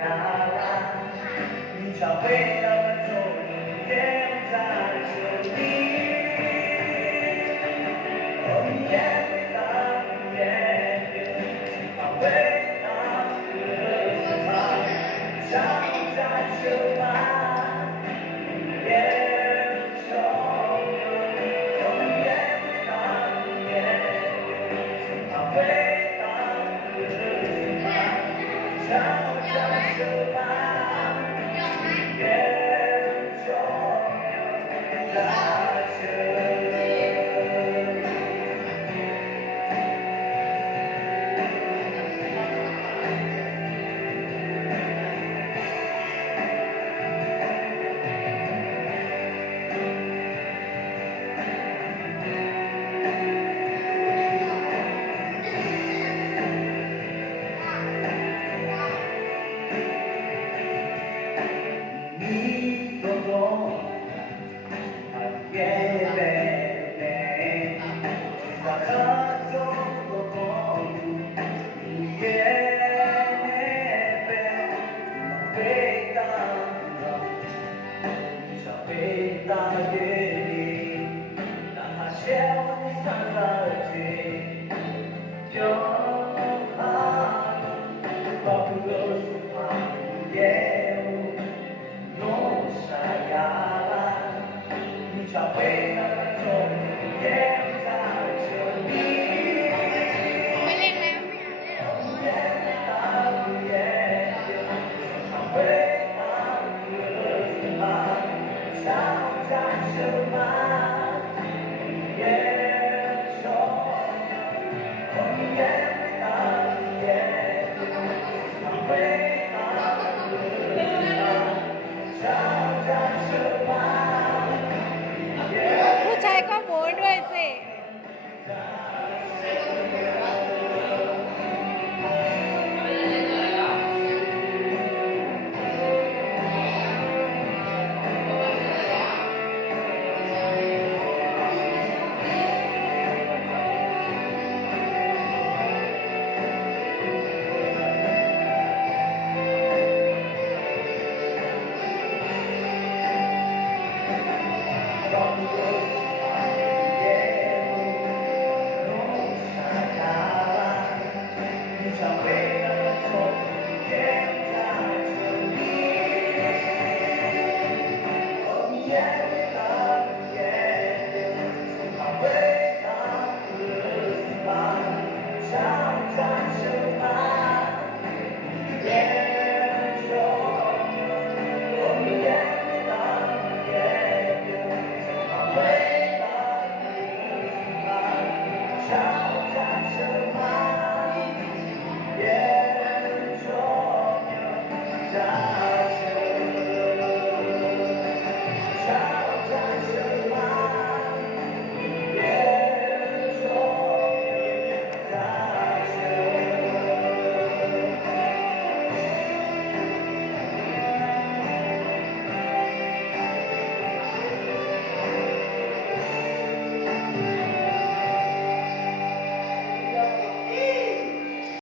你常回到的终点在这里。哦，你也回答，你也回答的什么？常在这吗？也重要。哦，你也回答，你也回答的什么？常在这吗？你多懂，别累，把合作多懂，你也回答，你想回答给你，哪怕写我的三个字，就好，把不够是怕也。你常回到的终点在这里。ไม่เล่นแล้ว ผู้ชายก็โม้ด้วยสิYeah.